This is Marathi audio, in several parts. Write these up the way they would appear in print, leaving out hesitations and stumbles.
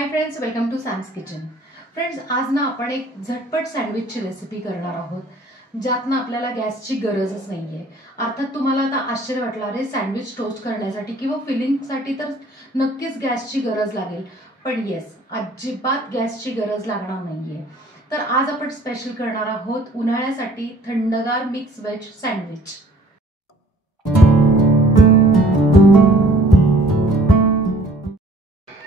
High friends, welcome to Sam's kitchen. Friends, आज ना आपण एक झटपट सँडविचची रेसिपी करणार आहोत, ज्यात ना आपल्याला गॅसची गरजच नाहीये. अर्थात तुम्हाला आता आश्चर्य वाटलं, अरे सँडविच टोस्ट करण्यासाठी किंवा फिलिंगसाठी तर नक्कीच गॅसची गरज लागेल. पण येस, अजिबात गॅसची गरज लागणार नाहीये. तर आज आपण स्पेशल करणार आहोत उन्हाळ्यासाठी थंडगार मिक्स व्हेज सँडविच.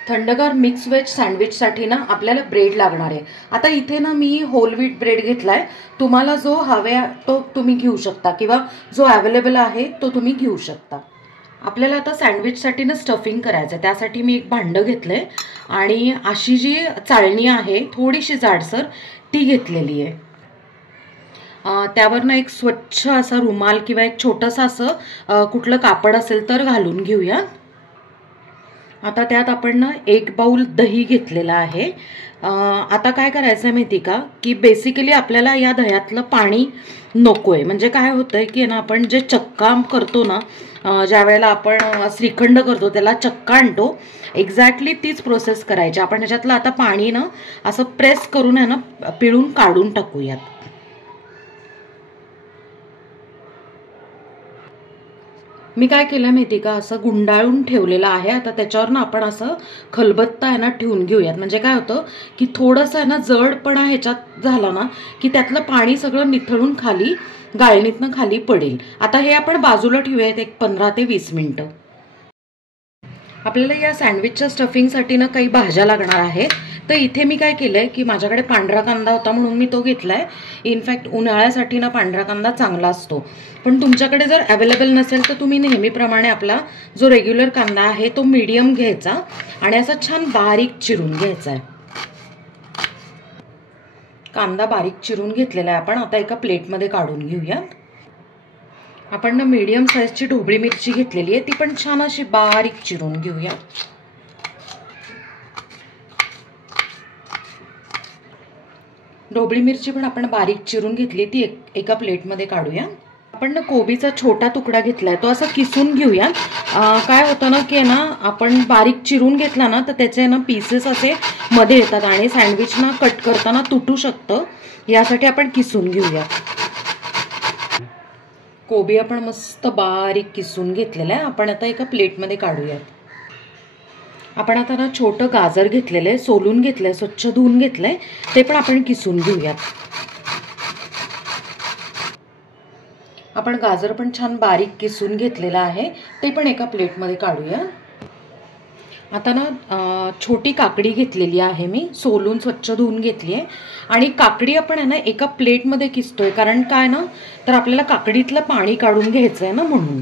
थंडगार मिक्स व्हेज सँडविचसाठी ना आपल्याला ब्रेड लागणार आहे. आता इथे ना मी होल व्हीट ब्रेड घेतलाय. तुम्हाला जो हवा तो तुम्ही घेऊ शकता किंवा जो अवेलेबल आहे तो तुम्ही घेऊ शकता. आपल्याला आता सँडविचसाठी ना स्टफिंग करायचं आहे. त्यासाठी मी एक भांडं घेतलंय आणि अशी जी चाळणी आहे थोडीशी जाडसर ती घेतलेली आहे. त्यावर ना एक स्वच्छ असा रुमाल किंवा एक छोटंसं असं कुठलं कापड असेल तर घालून घेऊया. आता त्यात आपण ना 1 बाउल दही घेतलेला आहे. आता काय करायचं आहे माहिती का, की बेसिकली आपल्याला या दह्यातलं पाणी नको आहे. म्हणजे काय होतंय की ना आपण जे चक्का करतो ना, ज्या वेळेला आपण श्रीखंड करतो त्याला चक्का आणतो, एक्झॅक्टली तीच प्रोसेस करायची. आपण ह्याच्यातलं आता पाणी ना असं प्रेस करून आहे ना पिळून काढून टाकूयात. मी काय केलं माहिती का, असं गुंडाळून ठेवलेलं आहे. आता त्याच्यावर ना आपण असं खलबत्ता आहे ना ठेवून घेऊयात. म्हणजे काय होतं की थोडंसं आहे ना जडपणा ह्याच्यात झाला ना की त्यातलं पाणी सगळं निथळून खाली गाळणीतनं खाली पडेल. आता हे आपण बाजूला ठेवूयात एक 15 ते 20 मिनिटं. आपल्याला या सँडविचच्या स्टफिंगसाठी ना काही भाज्या लागणार आहेत. तर इथे मी काय केलंय की माझ्याकडे पांढरा कांदा होता म्हणून मी तो घेतलाय. इनफॅक्ट उन्हाळ्यासाठी ना पांढरा कांदा चांगला असतो. पण तुमच्याकडे जर अवेलेबल नसेल तर तुम्ही नेहमीप्रमाणे आपला जो रेग्युलर कांदा आहे तो मीडियम घ्यायचा आणि असा छान बारीक चिरून घ्यायचा आहे. कांदा बारीक चिरून घेतलेला आहे आपण. आता एका प्लेटमध्ये काढून घेऊया. आपण ना मीडियम साईजची ढोबळी मिरची घेतलेली आहे, ती पण छान अशी बारीक चिरून घेऊया. ढोबळी मिरची पण आपण बारीक चिरून घेतली, ती एका प्लेटमध्ये काढूया. आपण ना कोबीचा छोटा तुकडा घेतलाय, तो असा किसून घेऊया. काय होतं ना की ना आपण बारीक चिरून घेतला ना तर त्याचे ना पीसेस असे मध्ये येतात आणि सँडविच ना कट करताना तुटू शकतं. यासाठी आपण किसून घेऊया. कोबी आपण मस्त बारीक किसून घेतलेला आहे. आपण आता एका प्लेटमध्ये काढूयात. आपण आता ना छोटं गाजर घेतलेलं आहे, सोलून घेतलंय, स्वच्छ धुवून घेतलंय, ते पण आपण किसून घेऊयात. आपण गाजर पण छान बारीक किसून घेतलेलं आहे, ते पण एका प्लेटमध्ये काढूया. आता ना छोटी काकडी घेतलेली आहे, मी सोलून स्वच्छ धुवून घेतली आहे. आणि काकडी आपण आहे ना एका प्लेटमध्ये किसतोय, कारण काय ना तर आपल्याला काकडीतलं पाणी काढून घ्यायचं आहे ना, म्हणून.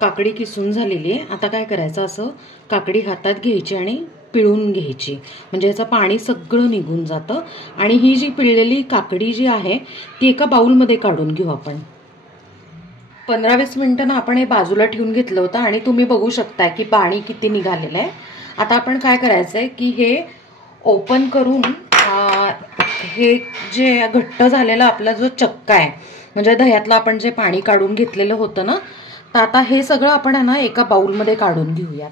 काकडी किसून झालेली आहे. आता काय करायचं, असं काकडी हातात घ्यायची आणि पिळून घ्यायची, म्हणजे याचं पाणी सगळं निघून जातं. आणि ही जी पिळलेली काकडी जी आहे ती एका बाउलमध्ये काढून घेऊ आपण. 15-20 मिनिटं ना आपण हे बाजूला ठेवून घेतलं होतं आणि तुम्ही बघू शकता की पाणी किती निघालेलं आहे. आता आपण काय करायचं आहे की हे ओपन करून हे जे घट्ट झालेला आपला जो चक्का आहे, म्हणजे दह्यातलं आपण जे पाणी काढून घेतलेलं होतं ना, तर आता हे सगळं आपण ना एका बाउलमध्ये काढून घेऊयात.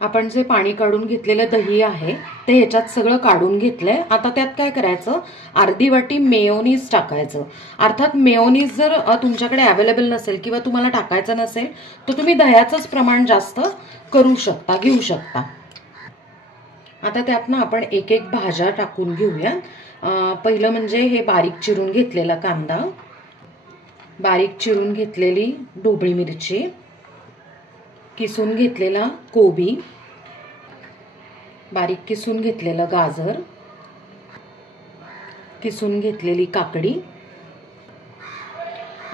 आपण जे पाणी काढून घेतलेलं दही आहे ते ह्याच्यात सगळं काढून घेतलंय. आता त्यात काय करायचं, अर्धी वाटी मेयोनीज टाकायचं. अर्थात मेयोनीज जर तुमच्याकडे अवेलेबल नसेल किंवा तुम्हाला टाकायचं नसेल तर तुम्ही दह्याचंच प्रमाण जास्त करू शकता, घेऊ शकता. आता त्यात ना आपण एक एक भाज्या टाकून घेऊया. पहिलं म्हणजे हे बारीक चिरून घेतलेला कांदा, बारीक चिरून घेतलेली ढोबळी मिरची, किसून घेतलेला कोबी, बारीक किसून घेतलेलं गाजर, किसून घेतलेली काकडी.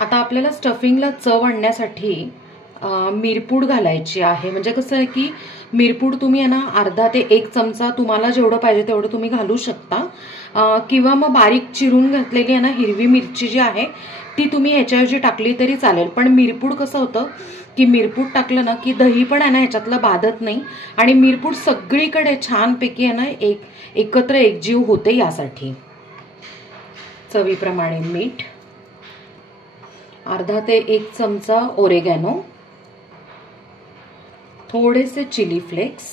आता आपल्याला स्टफिंगला चव आणण्यासाठी मिरपूड घालायची आहे. म्हणजे कसं आहे की मिरपूड तुम्ही ना अर्धा ते 1 चमचा तुम्हाला जेवढं पाहिजे तेवढं तुम्ही घालू शकता. किंवा मग बारीक चिरून घातलेली आहे ना हिरवी मिरची जी आहे ती तुम्ही ह्याच्याऐवजी टाकली तरी चालेल. पण मिरपूड कसं होतं की मिरपूड टाकलं ना की दही पण आहे ना ह्याच्यातलं बाधत नाही आणि मिरपूड सगळीकडे छानपैकी आहे ना एकत्र एकजीव होते. यासाठी चवीप्रमाणे मीठ, अर्धा ते 1 चमचा ओरेगॅनो, थोडेसे चिली फ्लेक्स.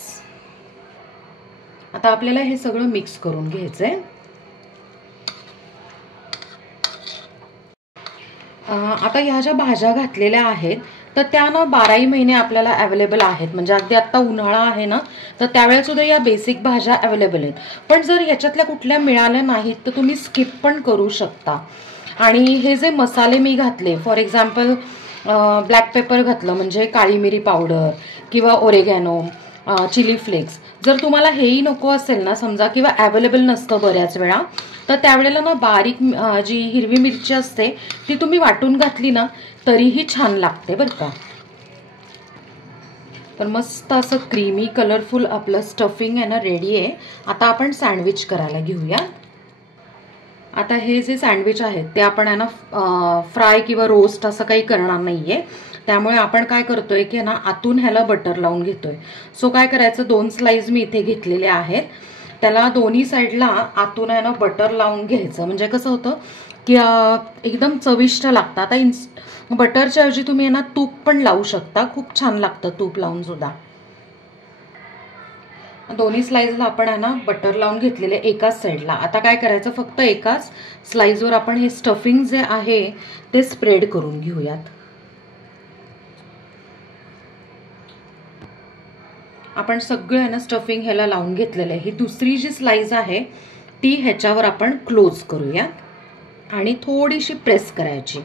आता आपल्याला हे सगळं मिक्स करून घ्यायचंय. आता ह्या ज्या भाज्या घातलेल्या आहेत तर त्या ना 12ही महिने आपल्याला अवेलेबल आहेत. म्हणजे अगदी आता उन्हाळा आहे ना तर त्यावेळेस सुद्धा या बेसिक भाज्या अवेलेबल आहेत. पण जर याच्यातल्या कुठल्या मिळाल्या नाहीत तर तुम्ही स्किप पण करू शकता. आणि हे जे मसाले मी घातले, फॉर एक्झाम्पल ब्लॅक पेपर घातलं म्हणजे काळी मिरी पावडर किंवा ओरेगॅनो, चिली फ्लेक्स, जर तुम्हाला हेही नको असेल ना समजा किंवा अवेलेबल नसतं बऱ्याच वेळा, तर त्यावेळेला ना बारीक जी हिरवी मिरची असते ती तुम्ही वाटून घातली ना तरीही छान लागते बरं का. तर मस्त असं क्रीमी कलरफुल आपलं स्टफिंग आहे ना रेडी आहे. आता आपण सँडविच करायला घेऊया. आता हे जे सँडविच आहेत ते आपण आहे ना फ्राय किंवा रोस्ट असं काही करणार नाहीये. त्यामुळे आपण काय करतोय की ना आतून ह्याला बटर लावून घेतोय. सो काय करायचं, 2 स्लाइस मी इथे घेतलेले आहेत. त्याला दोन्ही साईडला आतून आहे ना बटर लावून घ्यायचं. म्हणजे कसं होतं की एकदम चविष्ट लागतं. आता बटरच्या ऐवजी तुम्ही आहे ना तूप पण लावू शकता. खूप छान लागतं तूप लावून सुद्धा. दोन्ही स्लाइसला आपण आहे ना बटर लावून घेतलेले एकाच साईडला. आता काय करायचं, फक्त एकाच स्लाइसवर आपण हे स्टफिंग जे आहे ते स्प्रेड करून घेऊयात. आपण सगळं आहे ना स्टफिंग ह्याला लावून घेतलेलं आहे. ही दुसरी जी स्लाइस आहे ती ह्याच्यावर आपण क्लोज करूया आणि थोडीशी प्रेस करायची.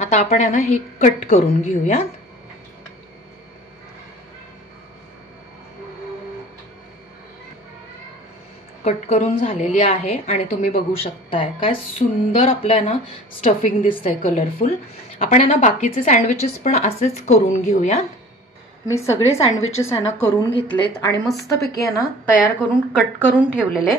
आता आपण आहे ना हे कट करून घेऊया. कट करून झालेली आहे आणि तुम्ही बघू शकताय काय सुंदर आपलं ना स्टफिंग दिसतंय कलरफुल. आपण आहे ना बाकीचे सँडविचेस पण असेच करून घेऊया. मी सगळे सँडविचेस आहे ना करून घेतलेत आणि मस्तपैकी आहे ना तयार करून कट करून ठेवलेले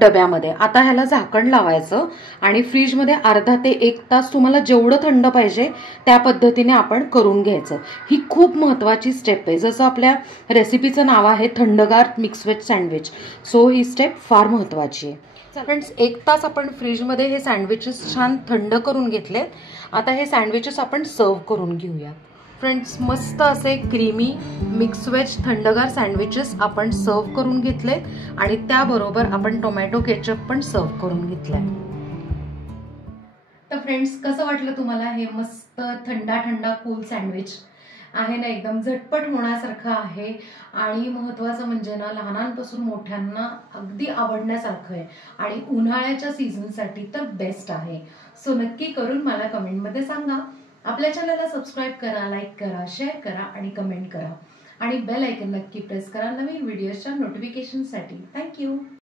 डब्यामध्ये. आता ह्याला झाकण लावायचं आणि फ्रीजमध्ये अर्धा ते 1 तास तुम्हाला जेवढं थंड पाहिजे त्या पद्धतीने आपण करून घ्यायचं. ही खूप महत्त्वाची स्टेप आहे. जसं आपल्या रेसिपीचं नाव आहे थंडगार मिक्स व्हेज सँडविच, सो ही स्टेप फार महत्त्वाची आहे. फ्रेंड्स, 1 तास आपण फ्रीजमध्ये हे सँडविचेस छान थंड करून घेतलेत. आता हे सँडविचेस आपण सर्व करून घेऊया. फ्रेंड्स, मस्त असे क्रीमी मिक्स व्हेज थंडगार सँडविचेस आपण सर्व करून घेतले आणि त्याबरोबर आपण टोमॅटो केचप पण सर्व करून घेतलाय. तर फ्रेंड्स, कसं वाटलं तुम्हाला हे मस्त थंडा थंडा कूल सँडविच आहे ना? एकदम झटपट होण्यासारखं आहे आणि महत्त्वाचं म्हणजे ना लहानांपासून मोठ्यांना अगदी आवडण्यासारखं आहे आणि उन्हाळ्याच्या सीझनसाठी तर बेस्ट आहे. सो नक्की करून मला कमेंटमध्ये सांगा. आपल्या चॅनलला सबस्क्राईब करा, लाईक करा, शेअर करा आणि कमेंट करा आणि बेल आयकॉन नक्की प्रेस करा नवीन व्हिडिओच्या नोटिफिकेशनसाठी. थँक्यू.